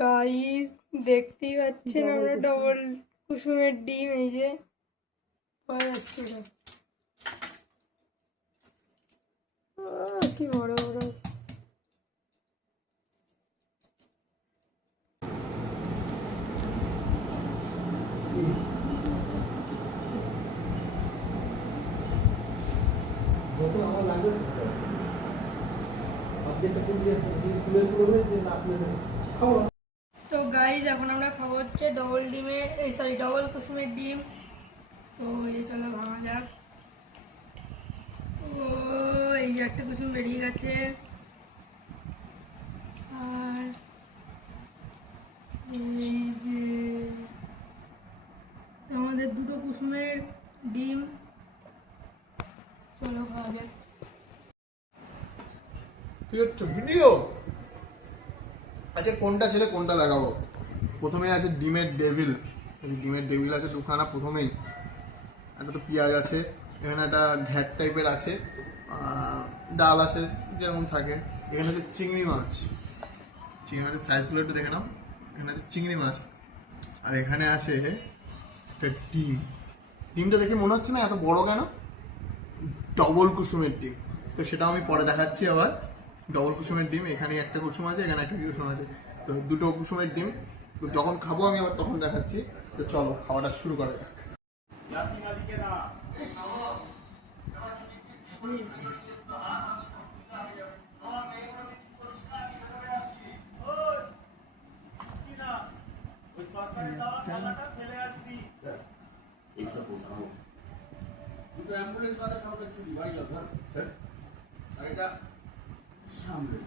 Guys দেখতেই পাচ্ছেন আমরা ডবল কুসুমের ডিম এই যে পাওয়া যাচ্ছে না। কি বড় বড় তো গাইস এখন আমরা খাবো হচ্ছে ডবল ডিমের ডবল কুসুমের ডিম। তো এই চলো ভাঙা যাক। ও এই যে একটা কুসুম বেরিয়ে গেছে আর এই যে আমাদের দুটো কুসুমের ডিম। চলো খাওয়া যাক। কি হচ্ছে ভিডিও? আচ্ছা কোনটা ছেড়ে কোনটা দেখাবো? প্রথমে আছে ডিমের ডেভিল। ডিমের ডেভিল আছে দুখানা প্রথমেই। একটা তো পেঁয়াজ আছে, এখানে একটা ঘ্যাট টাইপের আছে, ডাল আছে যেরকম থাকে। এখানে আছে চিংড়ি মাছ, চিংড়ি মাছের সাইজগুলো একটু দেখে নাও। এখানে আছে চিংড়ি মাছ আর এখানে আছে একটা ডিম। ডিমটা দেখে মনে হচ্ছে না এত বড় কেন? ডবল কুসুমের ডিম। তো সেটা আমি পরে দেখাচ্ছি। আবার ডবল কুসুমের ডিম, এখানে একটা কুসুম আছে, এখানে একটা কুসুম আছে। তো দুটো কুসুমের ডিম। তো যখন খাবো আমি আবার তখন দেখাচ্ছি। তো চলো খাওয়াটা শুরু করা যাক। অ্যাম্বুলেন্স বাজার সরকার ছুটি বাড়ি ঘর স্যার আর এটা সামনে